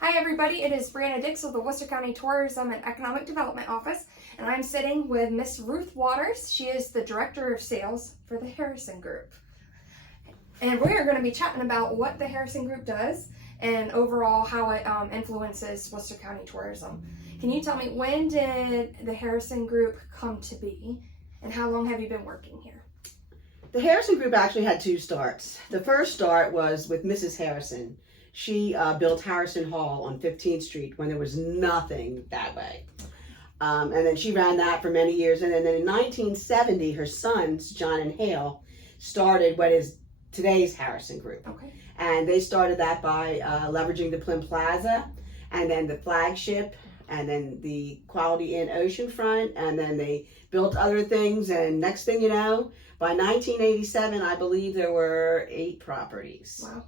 Hi everybody, it is Brianna Dix with the Worcester County Tourism and Economic Development Office, and I'm sitting with Miss Ruth Waters. She is the Director of Sales for the Harrison Group. And we're going to be chatting about what the Harrison Group does and overall how it influences Worcester County tourism. Can you tell me, when did the Harrison Group come to be and how long have you been working here? The Harrison Group actually had two starts. The first start was with Mrs. Harrison. She built Harrison Hall on 15th Street when there was nothing that way. And then she ran that for many years. And then in 1970, her sons, John and Hale, started what is today's Harrison Group. Okay. And they started that by leveraging the Plym Plaza, and then the flagship, and then the Quality Inn Oceanfront, and then they built other things. And next thing you know, by 1987, I believe there were 8 properties. Wow.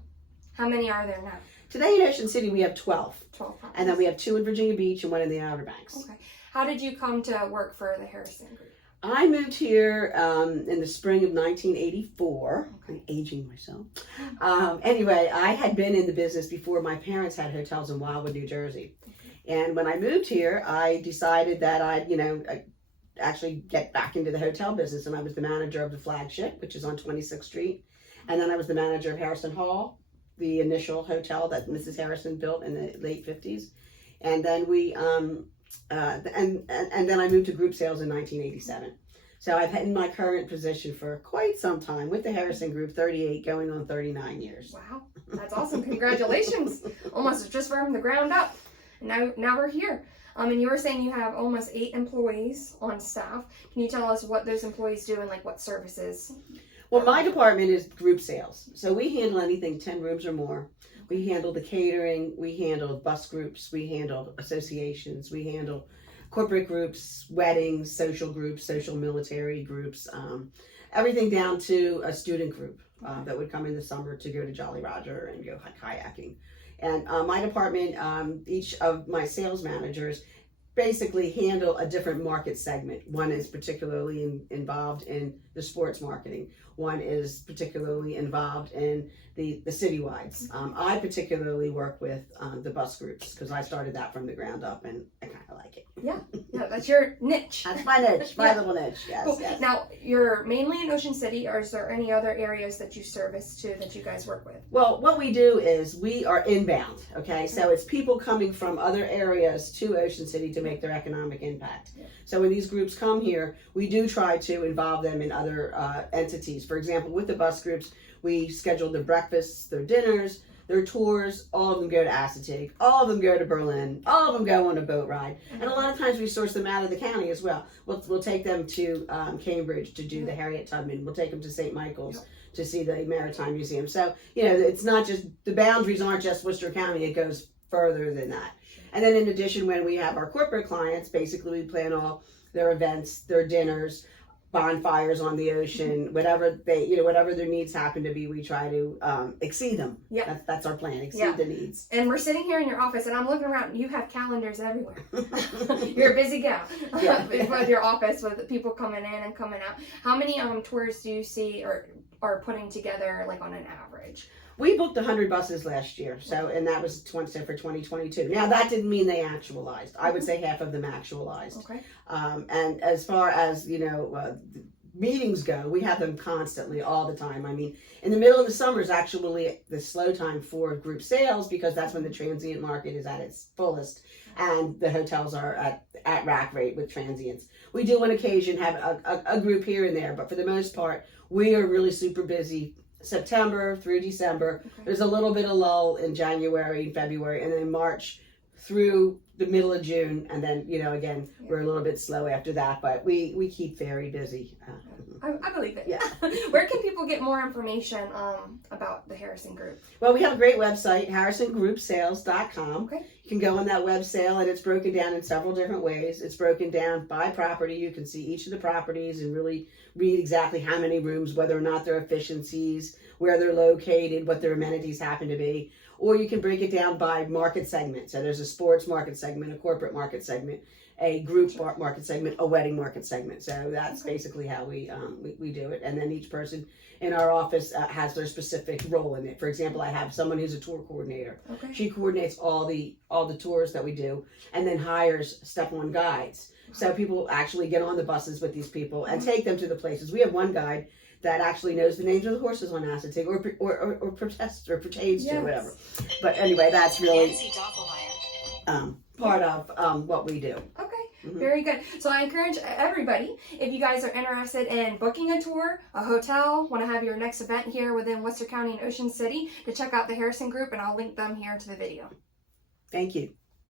How many are there now? Today in Ocean City, we have 12. 12 properties. And then we have 2 in Virginia Beach and 1 in the Outer Banks. Okay. How did you come to work for the Harrison Group? I moved here in the spring of 1984. Okay. I'm aging myself. Anyway, I had been in the business before. My parents had hotels in Wildwood, New Jersey. And when I moved here, I decided that I'd actually get back into the hotel business. And I was the manager of the Flagship, which is on 26th Street. And then I was the manager of Harrison Hall, the initial hotel that Mrs. Harrison built in the late 50s. And then we, and then I moved to group sales in 1987. So I've had in my current position for quite some time with the Harrison Group, 38 going on 39 years. Wow, that's awesome. Congratulations. Almost just from the ground up. Now we're here. And you were saying you have almost 8 employees on staff. Can you tell us what those employees do and like what services? Well, my department is group sales. So we handle anything 10 rooms or more. We handle the catering, we handle bus groups, we handle associations, we handle corporate groups, weddings, social groups, social military groups, everything down to a student group that would come in the summer to go to Jolly Roger and go kayaking. And my department, each of my sales managers basically handle a different market segment. One is particularly involved in the sports marketing. One is particularly involved in the citywides. I particularly work with the bus groups because I started that from the ground up and I kind of like it. Yeah, that's your niche. That's my niche, my little niche, yes, Cool. yes. Now, you're mainly in Ocean City, or is there any other areas that you service to that you guys work with? Well, what we do is we are inbound, okay? So it's people coming from other areas to Ocean City to make their economic impact. Yeah. So when these groups come here, we do try to involve them in other entities. For example, with the bus groups, we schedule their breakfasts, their dinners, their tours. All of them go to Assateague. All of them go to Berlin. All of them go on a boat ride. And a lot of times we source them out of the county as well. We'll take them to Cambridge to do the Harriet Tubman. We'll take them to St. Michael's to see the Maritime Museum. So, it's not just, the boundaries aren't just Worcester County. It goes further than that. And then in addition, when we have our corporate clients, basically we plan all their events, their dinners, bonfires on the ocean, whatever whatever their needs happen to be, we try to exceed them. Yeah. That's our plan, exceed the needs. And we're sitting here in your office, and I'm looking around. You have calendars everywhere. You're a busy gal. Yeah. With your office, with people coming in and coming out. How many tours do you see or are putting together, like on an average? We booked 100 buses last year, and that was for 2022. Now, that didn't mean they actualized. I would say half of them actualized. Okay. And as far as, meetings go, we have them constantly, all the time. I mean, in the middle of the summer is actually the slow time for group sales because that's when the transient market is at its fullest and the hotels are at rack rate with transients. We do on occasion have a group here and there, but for the most part, we are really super busy September through December. Okay. There's a little bit of lull in January and February, and then March through the middle of June, and then again we're a little bit slow after that, but we keep very busy. I believe it. Yeah. Where can people get more information about the Harrison Group? Well, we have a great website, harrisongroupsales.com. Okay. You can go on that web sale, and it's broken down in several different ways. It's broken down by property. You can see each of the properties and really read exactly how many rooms, whether or not their efficiencies, where they're located, what their amenities happen to be. Or you can break it down by market segment. So there's a sports market segment, a corporate market segment, a group market segment, a wedding market segment. So that's basically how we do it. And then each person in our office has their specific role in it. For example, I have someone who's a tour coordinator. Okay. She coordinates all the tours that we do, and then hires step-on guides. So people actually get on the buses with these people and take them to the places. We have one guide that actually knows the names of the horses on Assateague or pertains to whatever. But anyway, that's really part of what we do. Okay. Mhm. Very good. So I encourage everybody, if you guys are interested in booking a tour, a hotel, want to have your next event here within Worcester County and Ocean City, to check out the Harrison Group, and I'll link them here to the video. Thank you.